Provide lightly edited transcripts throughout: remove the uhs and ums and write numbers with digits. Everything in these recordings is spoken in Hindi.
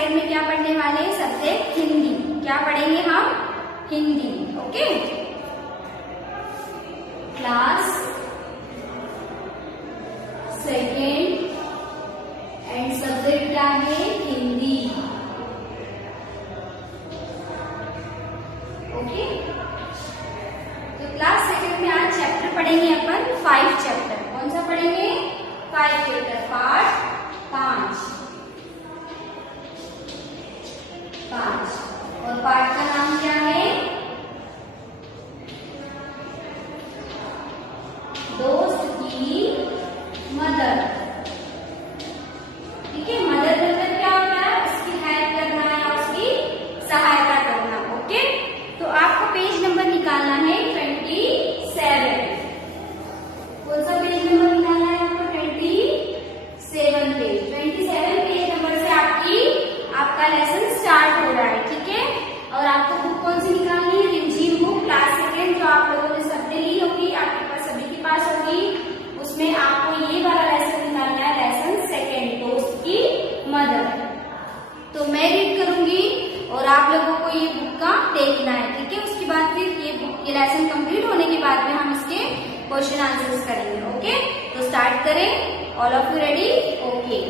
सेकंड में क्या पढ़ने वाले हैं? सब्जेक्ट हिंदी। क्या पढ़ेंगे हम? Hindi. Okay, class second and subject क्या है? हिंदी। ओके, तो क्लास सेकंड में आज चैप्टर पढ़ेंगे अपन 5 चैप्टर। कौन सा पढ़ेंगे? 5 चैप्टर, पार्ट 5। और पार्ट का नाम क्या है? दोस्त की मदद। ठीक है, मदद मतलब क्या होता है? उसकी हेल्प करना या उसकी सहायता करना। ओके, तो आपको पेज नंबर निकालना है 27। कौन सा पेज नंबर निकालना है आपको? 27 पेज। 27 पेज नंबर से आपका लेसन स्टार्ट हो रहा है। ठीक है, और आपको बुक कौन सी निकालनी है? रिमझिम बुक क्लास सेकंड, जो आप लोगों ने सबने ली होगी, आपके पास सभी के पास होगी। उसमें आपको ये वाला लेसन निकालना है, लेसन सेकंड, दोस्त की मदद। तो मैं रीड करूंगी और आप लोगों को ये बुक का देखना है। ठीक है, उसके बाद फिर ये लेसन कंप्लीट होने के बाद में हम इसके क्वेश्चन आंसर्स करेंगे। ओके, तो स्टार्ट करें। All of you ready? Okay.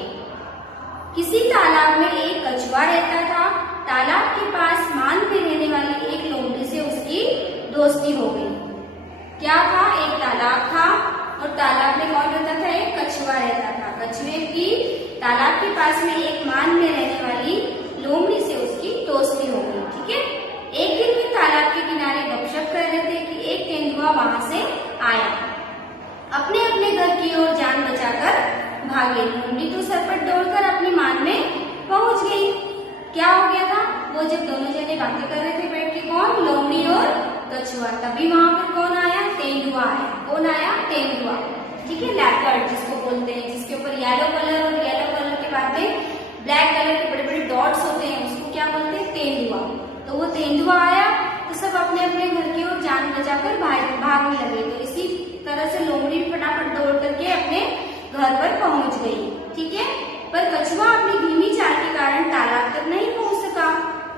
किसी तालाब में एक कछुआ रहता था। तालाब के पास मान में रहने वाली एक लोमड़ी से उसकी दोस्ती हो गई। क्या था? एक तालाब था और तालाब में कौन रहता था? एक कछुआ रहता था। कछुए की तालाब के पास में एक मान में रहने वाली लोमड़ी से उसकी दोस्ती हो गई। ठीक है, एक दिन वे तालाब के किनारे गपशप कर रहे थे कि एक तेंदुआ वहां से आया। अपने अपने घर की ओर जान बचाकर भागे। लोमड़ी तो सरपट दौड़कर अपनी मान में पहुंच गई। क्या हो गया था? वो जब दोनों जने बातें कर रहे थे बैठ के, कौन? लोमड़ी और कछुआ, तभी वहां पर कौन आया? तेंदुआ आया। कौन आया? तेंदुआ। ठीक है, लेपर्ड जिसको बोलते हैं, जिसके ऊपर येलो कलर और येलो कलर के बाद में ब्लैक कलर के बड़े बड़े डॉट्स होते हैं, उसको क्या बोलते हैं? तेंदुआ। तो वो तेंदुआ आया तो सब अपने अपने घर की ओर जान बचाकर भागने लगे। तो इसी तरह से लोमड़ी फटाफट दौड़ करके अपने घर पर पहुंच गई। ठीक है, पर कछुआ अपनी धीमी चाल के कारण तालाब तक नहीं पहुंच सका।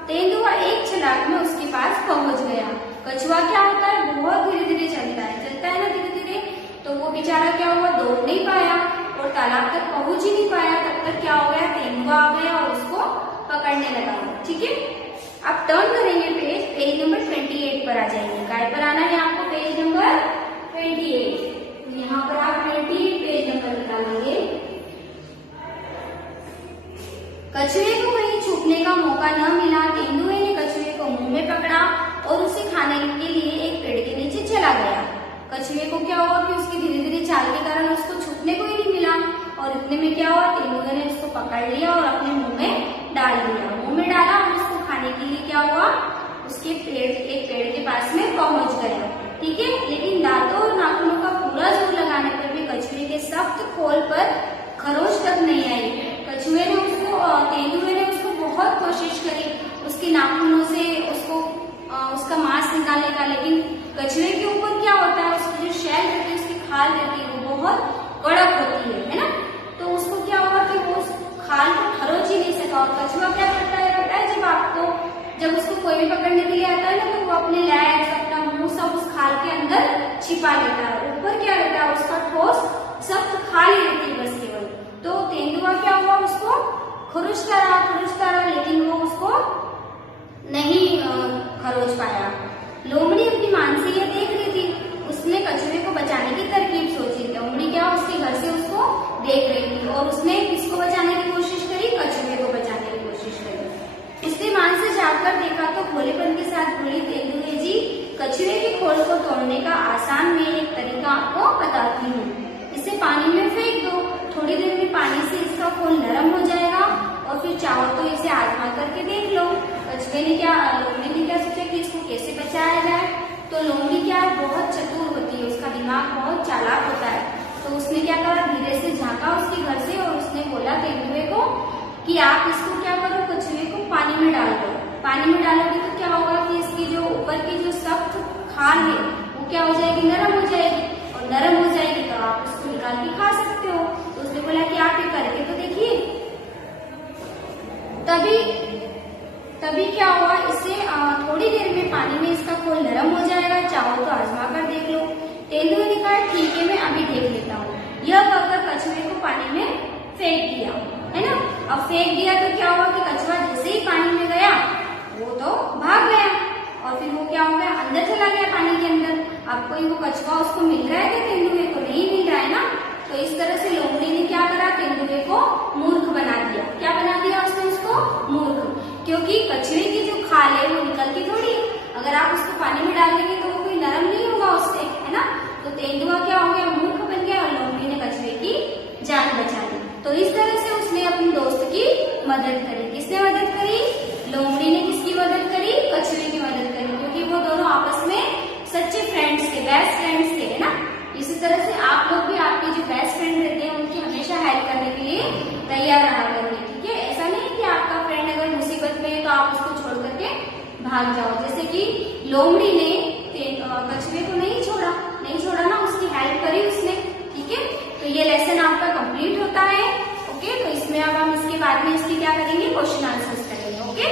तेंदुआ एक छलांग में उसके पास पहुंच गया। कछुआ क्या होता है? बहुत धीरे धीरे चलता है ना धीरे धीरे। तो वो बेचारा क्या हुआ? दौड़ नहीं पाया और तालाब तक पहुंच ही नहीं पाया। तब तक क्या हो गया? तेंदुआ आ गया और उसको पकड़ने लगा। ठीक है, अब टर्न करेंगे पेज नंबर 28 पर आ जाएंगे। काय पर आना है आपको? Page number 28। यहाँ पर आप 28 पेज नंबर निकालेंगे। कछुए को कहीं छुपने का मौका न मिला। तेंदुए ने कछुए को मुंह में पकड़ा और उसे खाने के लिए एक पेड़ के नीचे चला गया। कछुए को क्या हुआ कि उसकी धीरे धीरे चाल के कारण उसको छुपने को ही नहीं मिला और इतने में क्या हुआ? तेंदुए ने उसको पकड़ लिया और अपने मुंह में डाल दिया। मुंह में डाला और उसको खाने के लिए क्या हुआ? उसके एक पेड़ के पास में पहुंच गया। ठीक है, लेकिन दांतों और नाखूनों का पूरा जोर लगाने पर भी कछुए के सख्त खोल पर खरोच तक नहीं आई। कछुए ने तेंदुए ने उसको बहुत कोशिश करी उसके नाखूनों से उसका मांस निकालने का, लेकिन कछुए के ऊपर क्या होता है? उसकी जो शैल रहती है, उसकी खाल रहती है, वो बहुत कड़क होती है ना। तो उसको क्या हुआ कि वो खाल को खरोच ही नहीं सका। और कछुआ क्या करता है? पता है, जब उसको कोई भी पकड़ने के लिए आता है ना, तो वो अपने लेग्स, अपना मुंह सब उस खाल के अंदर छिपा लेता है। ऊपर क्या रहता है? उसका ठोस सख्त खाल ही रहती है बस केवल। तो तेंदुआ क्या हुआ? उसको खरोचता रहा, लेकिन वो उसको नहीं खरोच पाया। लोमड़ी अपनी मान से यह देख रही थी। उसने कछुए को बचाने की तरकीब सोची। लोमड़ी क्या उसके घर से उसको देख रही थी और उसने किसको बचाने की कोशिश करी? कछुए को बचाने की कोशिश करी। उसने मान से झांककर देखा तो भोलेपन के साथ बोली, तेंदुए जी, कछुए के खोल को तोड़ने का आसान मैं एक तरीका आपको बताती हूँ। इसे पानी में फेंक दो, थोड़ी देर में पानी से इसका खोल नरम हो जाएगा और फिर चाहो तो इसे आजमा करके देख लो। लोमड़ी ने क्या सोचा कि इसको कैसे बचाया जाए। तो लोमड़ी क्या बहुत चतुर होती है, उसका दिमाग बहुत चालाक होता है। तो उसने क्या करा? धीरे से झांका उसके घर से और उसने बोला तेंदुए को कि आप इसको क्या करो? कछुए को पानी में डाल दो। पानी में डालोगे तो क्या होगा कि इसकी जो ऊपर की जो सख्त खाल है वो क्या हो जाएगी? नरम हो जाएगी। और नरम हो जाएगी तो आप उसको निकाल के खा सकते हो। तो उसने बोला कि आप ये करके तो देखिए। तभी तभी क्या हुआ, इसे थोड़ी देर में पानी में इसका खोल नरम हो जाएगा, चाहो तो आजमा कर देख लो। तेंदुए ने कहा ठीक है, मैं अभी देख लेता हूँ। यह कहकर कछुए को पानी में फेंक दिया, है ना। अब फेंक दिया तो क्या हुआ कि कछुआ जैसे ही पानी में गया वो तो भाग गया, और फिर वो क्या हो गया, अंदर चला गया पानी के अंदर। अब कोई वो कछुआ उसको मिल रहा है कि तेंदुए को नहीं मिल रहा है ना। तो इस तरह से लोमड़ी ने क्या करा, तेंदुए को मूर्ख बना दिया। क्या बना दिया उसने उसको, मूर्ख। क्योंकि कछुए की जो खाल है वो निकलती थोड़ी, अगर आप उसको पानी में डाल देंगे तो वो कोई नरम नहीं होगा उससे, है ना। तो तेंदुआ क्या हो गया, मूर्ख बन गया, और लोमड़ी ने कछुए की जान बचा ली। तो इस तरह से उसने अपने दोस्त की मदद करी। किसने मदद करी, लोमड़ी ने किसकी मदद करी, कछुए की मदद करी, क्योंकि वो दोनों आपस में सच्चे फ्रेंड्स थे, बेस्ट फ्रेंड्स थे, है ना। इसी तरह से आप लोग भी आपके जो बेस्ट फ्रेंड रहते हैं उनकी हमेशा हेल्प करने के लिए तैयार रहा करेंगे, ठीक है। ऐसा नहीं कि आपका फ्रेंड अगर मुसीबत में है तो आप उसको छोड़ करके भाग जाओ। जैसे कि लोमड़ी ने कछुए को नहीं छोड़ा ना, उसकी हेल्प करी उसने, ठीक है। तो ये लेसन आपका कंप्लीट होता है, ओके। तो इसमें अब हम इसके बाद में इसकी क्या करेंगे, क्वेश्चन आंसर्स करेंगे, ओके।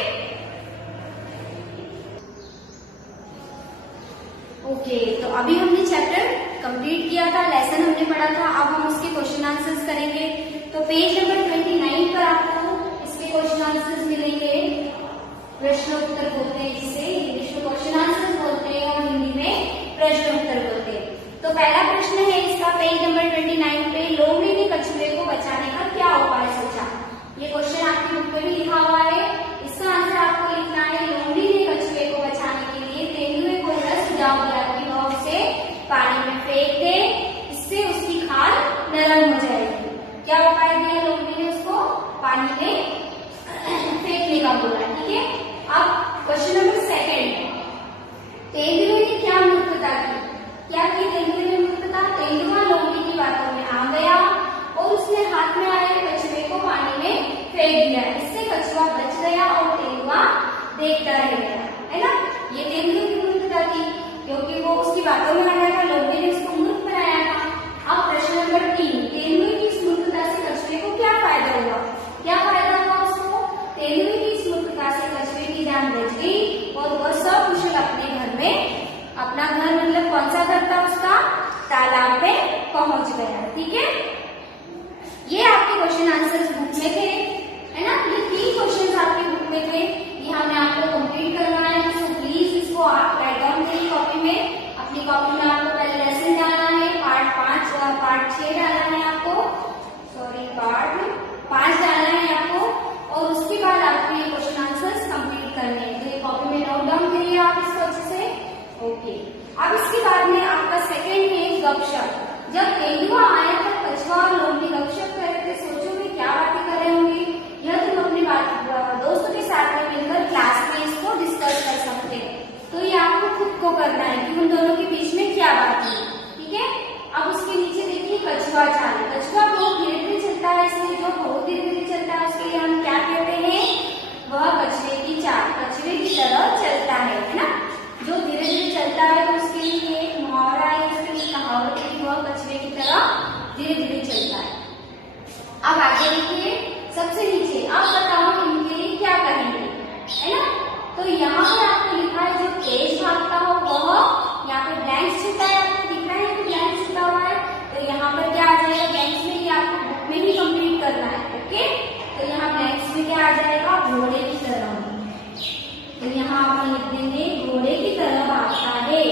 तो अभी हमने चैप्टर कंप्लीट किया था, लेसन हमने पढ़ा था, अब हम उसके क्वेश्चन आंसर्स करेंगे। तो पेज नंबर 29 पर आपको इसके क्वेश्चन आंसर्स मिलेंगे। प्रश्नोत्तर बोलते हैं जिसे, इंग्लिश में क्वेश्चन आंसर्स बोलते हैं और हिंदी में प्रश्नोत्तर बोलते हैं। तो पहला प्रश्न है इसका पेज नंबर 29 पे, लोमड़ी ने कछुए को बचाने का क्या उपाय सोचा। ये क्वेश्चन आपकी बुक में भी लिखा हुआ है। इसका आंसर आपको लिखना है, लोमड़ी ने कछुए को बचाने के लिए तेंदुए को यह सुझाव दिया कि वह उसे पानी में फेंक दे, इससे उसकी खाल नरम हो जाएगी। क्या उपाय दिया लोमड़ी ने उसको, पानी में फेंकने का बोला, ठीक है। अब क्वेश्चन नंबर 2, तेंदुए ने क्या मूर्खता की, क्या की तेंदुए ने मूर्खता। तेंदुआ लोमड़ी की बातों में आ गया और उसने हाथ में आए कछुए को पानी में फेंक दिया, इससे कछुआ बच गया और तेंदुआ देखता रह गया, है ना। ये तेंदुए की मूर्खता थी, क्योंकि वो उसकी बातों में आ गया था, लोमड़ी ने उसको मूर्ख बनाया था। अब प्रश्न नंबर 3, तेंदुए की इस मूर्खता से कछुए को क्या फायदा हुआ, क्या फायदा हुआ उसको। तेंदुए की इस मूर्खता से कछुए की जान बच गई और वह सकुशल अपने घर में, अपना घर मतलब कौन सा घर था उसका, तालाब में पहुंच गया, ठीक है। ये आपके क्वेश्चन आंसर्स बुक में थे, है ना। ये 3 क्वेश्चन आपकी बुक में थे, ये हमने आपको कंप्लीट करवाना है। तो प्लीज इसको आप राइट डाउन करिए कॉपी में। अपनी कॉपी में आपको पहले लेसन डालना है, पार्ट 5 और पार्ट 6 डालना है आपको, सॉरी पार्ट 5 डालना है आपको, और उसके बाद आपको ये क्वेश्चन आंसर्स कंप्लीट करने हैं। तो ये कॉपी में नोट डाउन करिए आप इसको अच्छे से, ओके। अब इसके बाद में आपका सेकेंड है गपशप। जब तेंदुआ आया तब कछुआ और लोमड़ी गपशप कर रहे थे, सोचो वे क्या बातें कर रहे होंगे। यह तुम अपने दोस्तों के साथ में मिलकर क्लास में इसको डिस्कस कर सकते हैं। तो ये आपको खुद को करना है कि उन दोनों के बीच में क्या बात है, ठीक है। अब उसके नीचे देखिए कछुआ चाल। कछुआ बहुत धीरे धीरे चलता है, इसलिए जो बहुत धीरे धीरे चलता है उसके लिए हम क्या कहते हैं, वह कछुए की चाल, कछुए की तरह चलता है ना। जो धीरे धीरे चलता है तो उसके लिए एक मुहावरा है, उसके लिए कहावत है कि वह कछुए की तरह धीरे धीरे चलता है। अब आगे देखिए सबसे नीचे, आप बताओ इनके लिए क्या कहेंगे, है ना। तो यहाँ पर आपको लिखा है जो तेज भागता हो वह, यहाँ पे ब्लैंक्स छिपा है, आपको दिख रहा है कि ब्लैंक्स छिपा हुआ है। तो यहाँ पर क्या आ जाएगा, ब्लैंक्स में, ये आपको बुक में ही कंप्लीट करना है, ओके। तो यहाँ ब्लैंक्स में क्या आ जाएगा, घोड़े की तरह। तो यहाँ आप लिख देंगे घोड़े की तरह भागता है।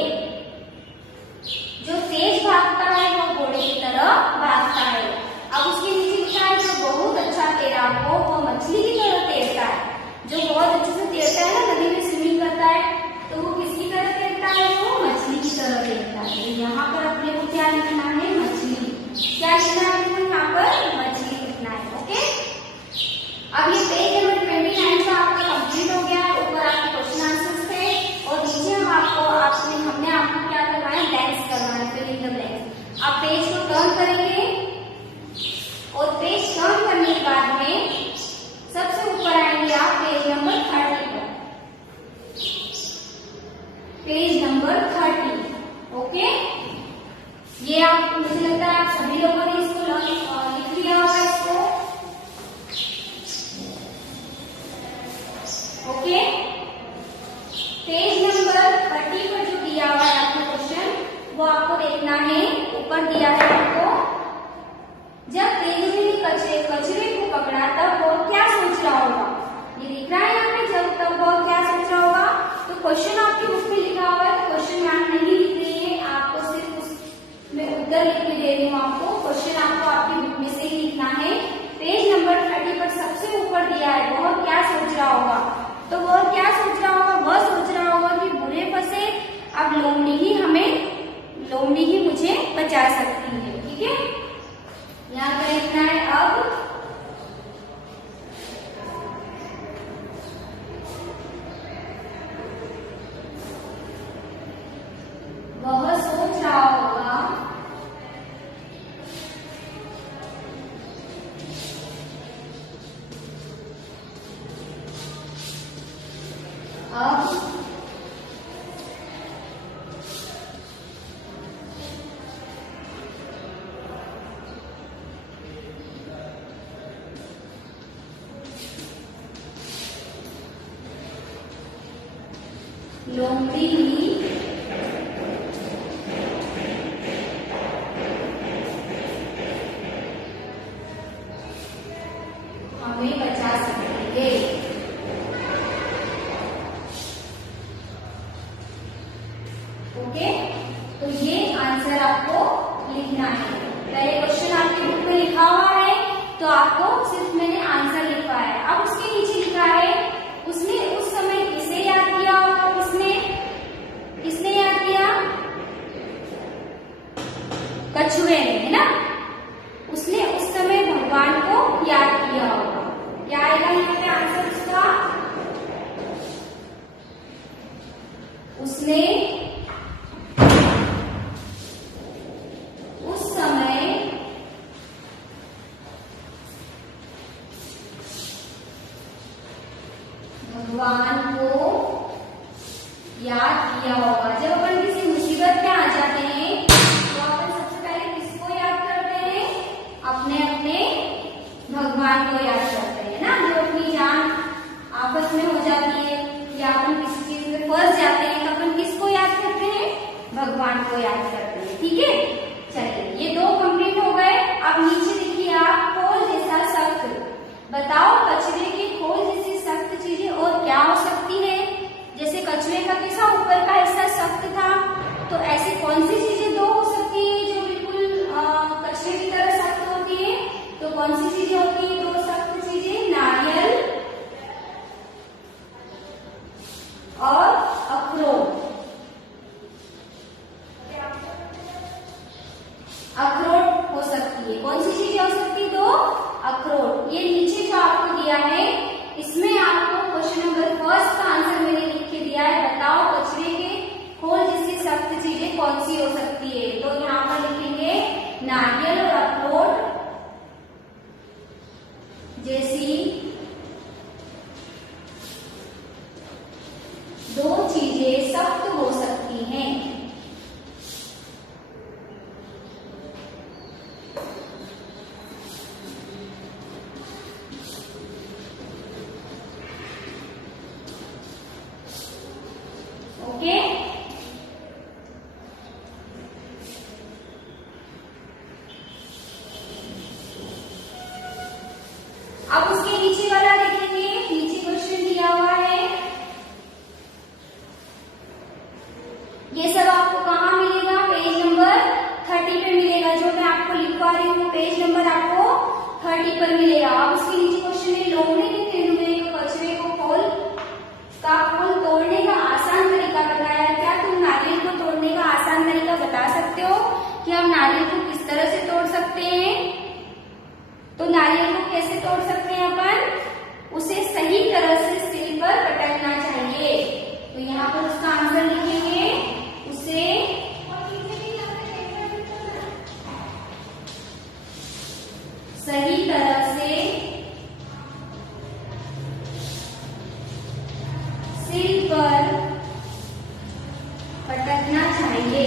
जो तेज भागता है वो घोड़े की तरह भागता है। अब उसके नीचे लिखा है जो बहुत अच्छा तैराक हो वो मछली की तरह तैरता है। जो बहुत अच्छे से तैरता है ना, नदी में स्विमिंग करता है, तो वो किसकी तरह तैरता है, वो मछली की तरह तैरता है। यहाँ पर अपने को क्या लिखना है, मछली। क्या लिखना है यहाँ पर, मछली लिखना है, ओके। अब ये पेज नंबर 29 का आपका कंप्लीट हो गया। ऊपर आपके क्वेश्चन आंसर्स थे और नीचे हम आपको हमने आपको क्या करवाया, ब्लैंक्स करवाना, फिल इन द ब्लैंक्स। आप पेज को टर्न करेंगे और पेज टर्न करने के बाद में सबसे ऊपर आएंगे आप पेज नंबर 30 पर, पेज नंबर 30, ओके। ये आप, मुझे लगता है आप सभी लोगों ने इसको लिख लिया होगा इसको, ओके, पेज नंबर 30 पर जो दिया हुआ है आपको क्वेश्चन वो आपको देखना है। ऊपर दिया है आपको, जब तेंदुए ने कचरे को पकड़ा तब वो क्या सोच रहा होगा। ये दिख रहा है यहाँ पे, जब तब वो क्या सोच रहा होगा। तो क्वेश्चन आपकी बुक में लिखा हुआ है, तो क्वेश्चन मैम नहीं लिख रही है, आपको सिर्फ उसमें उत्तर लिख के दे रही हूँ आपको। क्वेश्चन आपको आपकी बुक में से ही लिखना है। पेज नंबर 30 पर सबसे ऊपर दिया है, वह क्या सोच रहा होगा। तो वह क्या सोच रहा होगा, वह सोच रहा होगा कि बुरे फंसे, अब लोमड़ी ही मुझे बचा सकती है। ठीक है, यहाँ पर लिखना है अब वह सोच रहा होगा अब लोमड़ी ही हमें बचा सकती है। ओके, तो ये आंसर आपको लिखना है। पहले क्वेश्चन आपकी बुक में लिखा हुआ है, तो आपको सिर्फ मैंने आंसर लिखा है। अब उसके नीचे लिखा है, उसने उस समय किसे याद किया होगा। किसने याद किया, कछुए ने, है ना। उसने उस समय भगवान को याद किया होगा। क्या आएगा यहाँ पे आंसर उसका, उसने उस समय भगवान को याद किया होगा। जब अपन किसी मुसीबत में आ जाते हैं तो अपन सबसे पहले किसको याद करते हैं, अपने भगवान को याद करते हैं ना। जो अपनी जान आपस में हो जाती है या अपन किसी चीज में फंस जाते हैं तो अपन किसको याद करते हैं, भगवान को याद करते हैं। ठीक है, चलिए ये 2 कंप्लीट हो गए। अब नीचे देखिए आप, खोल जैसा सख्त, बताओ कचरे के खोल जैसी सख्त चीजें और क्या हो सकती है। जैसे कचरे का कैसा ऊपर का हिस्सा सख्त था, तो ऐसी कौन सी चीजें 2 हो सकती है जो बिल्कुल कचरे की तरह सख्त होती है। तो कौन सी चीजें होती है 2 सख्त चीजें, नारियल और अखरोट। अखरोट हो सकती है। कौन सी चीजें हो सकती है 2, अखरोट। ये नीचे जो आपको दिया है, इसमें आपको क्वेश्चन नंबर 1 का आंसर मैंने लिख के दिया है। बताओ कचरे के खोल जैसी सख्त चीजें कौन सी हो सकती है। तो यहाँ पर लिखेंगे नारियल और अखरोट जैसी 2 चीजें सख्त हो सकती हैं। ओके, अब उसके नीचे वाला देखेंगे। नीचे क्वेश्चन दिया हुआ है, ये सब आपको कहाँ मिलेगा, पेज नंबर 30 पे मिलेगा। जो मैं आपको लिखवा रही हूँ पेज नंबर आपको 30 पर मिलेगा। अब उसके नीचे क्वेश्चन है, लोमड़ी ने तेंदुए को कचरे को खोल तोड़ने का आसान तरीका बताया। क्या तुम नारियल को तोड़ने का आसान तरीका बता सकते हो कि हम नारियल को किस तरह से तोड़ सकते हैं। तो नारियल को कैसे तोड़ सकते हैं अपन, उसे सही तरह से सिल पर पटकना चाहिए। तो यहाँ पर उसका आंसर लिखेंगे, उसे सही तरह से सिल पर पटकना चाहिए,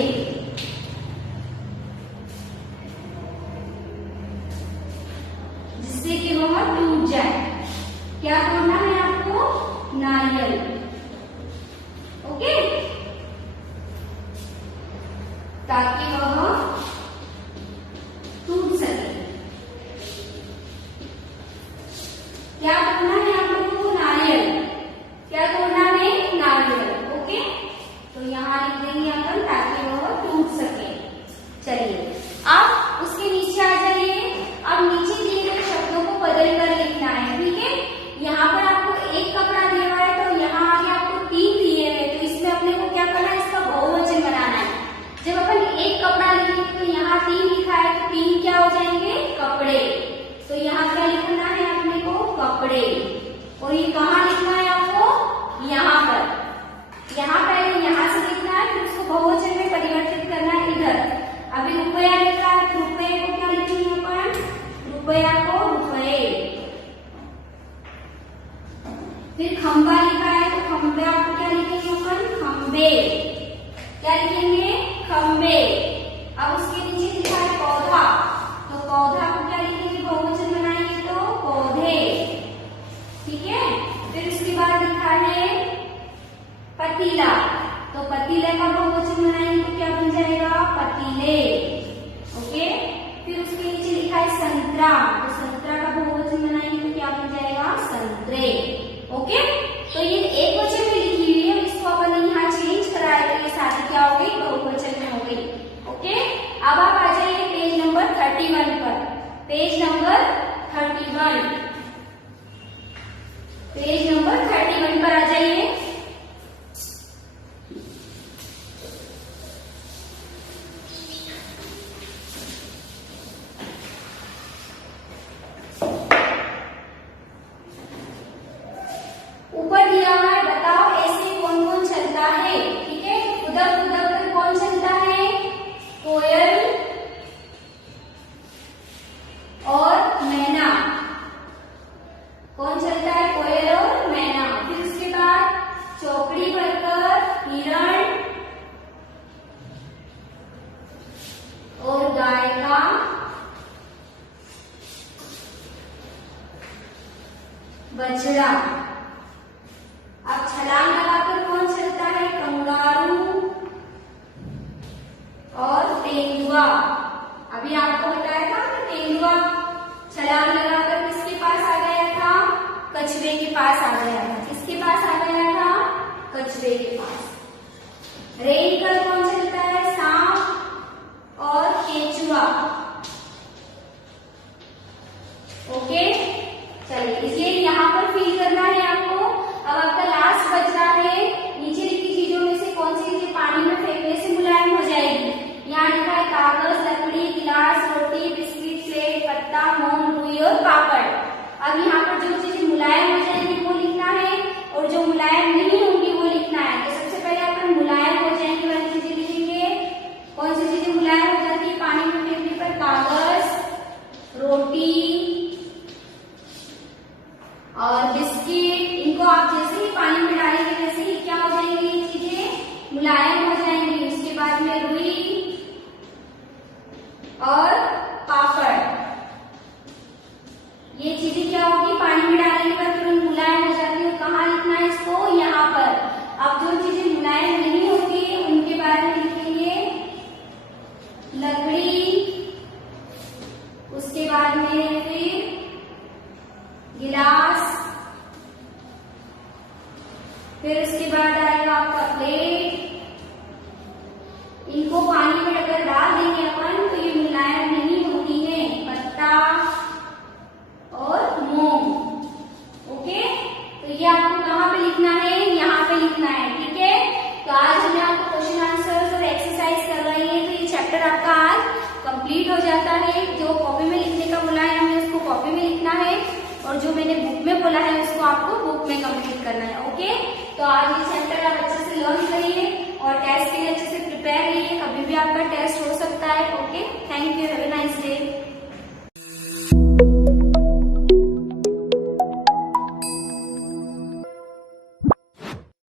जिससे कि वह टूट जाए। क्या तोड़ना है आपको, नारियल। और ये कहाँ लिखना है आपको, यहाँ पर। यहाँ पहले यहाँ से लिखना है, फिर उसको बहुवचन में परिवर्तित करना है इधर। अभी रुपया लिखा है, रुपये को क्या लिखेंगे अपन, रुपया को रुपये। फिर खंबा लिखा है, तो खंबे आपको क्या लिखेंगे अपन, खंबे। क्या लिखेंगे, खंबे। अब उसके नीचे लिखा है पौधा, तो पौधा को क्या लिखेंगे, बहुवचन बनाएंगे तो पौधे। ठीक है। फिर उसके बाद लिखा है पतीला, तो पतीले का बहुवचन बनाएंगे तो क्या बन जाएगा, पतीले। ओके। फिर उसके नीचे लिखा है संतरा, तो संतरा का बहुवचन बनाएंगे तो क्या बन जाएगा, संतरे। ओके। तो ये एक वचन में लिखी हुई है, इसको अपन यहाँ चेंज कराए तो ये सारी क्या हो गई, बहुवचन में हो गई। ओके। अब आप आ जाइए पेज नंबर 31 पर। पेज नंबर 31, पेज नंबर 31 पर आ जाइए। ऊपर दिया हुआ है, बताओ ऐसे कौन कौन चलता है। ठीक है। उधर उधर कौन चलता है, कोयल और मैना। कौन चलता है, कोयल और मैना। फिर उसके बाद चौकड़ी भरकर हिरण और गाय का बछड़ा। अब छलांग लगाकर कौन चलता है, कंगारू और तेंदुआ। अभी आपको बताया था कि तेंदुआ छलांग लगाकर किसके पास आ गया था, कछुए के पास आ गया था। किसके पास आ गया था, कछुए के पास। रेंगकर कौन चलता है, सांप और केचुआ। ओके। चलिए इसे यहाँ पर फिल करना है आपको। अब आपका लास्ट बच रहा है, नीचे लिखी चीजों में से कौन सी चीजें पानी में फेंकने से मुलायम हो जाएगी। यहाँ लिखा है कागज, लकड़ी, गिलास, रोटी, बिस्किट, प्लेट, पत्ता, मोम, रुई और पापड़। अब यहाँ पर जो चीजें मुलायम हो जाएंगी वो लिखना है, और जो मुलायम नहीं होंगी वो लिखना है। तो सबसे पहले अपन मुलायम हो जाएंगे वाली चीजें लिखेंगे। कौन सी चीजें मुलायम हो जाती है पानी में फेंकने पर, कागज, रोटी और बिस्किट। इनको आप जैसे ही पानी में डालेंगे वैसे ही क्या हो जाएंगी, ये चीजें मुलायम हो जाएंगी। उसके बाद में रुई और पापड़, ये चीजें क्या होगी, पानी में डालने के बाद तुरंत मुलायम हो जाती है। कहाँ लिखना है इसको, यहाँ पर। अब जो चीजें मुलायम नहीं होगी उनके बारे में लिखेंगे लकड़ी, उसके बाद में फिर गिलास, फिर उसके बाद आएगा आपका प्लेट। इनको पानी में अगर डाल देंगे अपन तो ये मुलायम नहीं होती है, पत्ता और मोम। ओके। तो ये आपको कहाँ पे लिखना है, यहाँ पे लिखना है। ठीक है। तो आज मैं आपको क्वेश्चन आंसर्स और एक्सरसाइज कर रही है, तो ये चैप्टर आपका आज कंप्लीट हो जाता है। जो कॉपी में लिखने का बोला है हमें उसको कॉपी में लिखना है, और जो मैंने बुक में बोला है उसको आपको बुक में कंप्लीट करना है। ओके। तो आज ये चैप्टर आप अच्छे से लर्न करिए और टेस्ट के लिए अच्छे से प्रिपेयर रहिए। कभी भी आपका टेस्ट हो सकता है। Okay. Thank you. Have a nice day.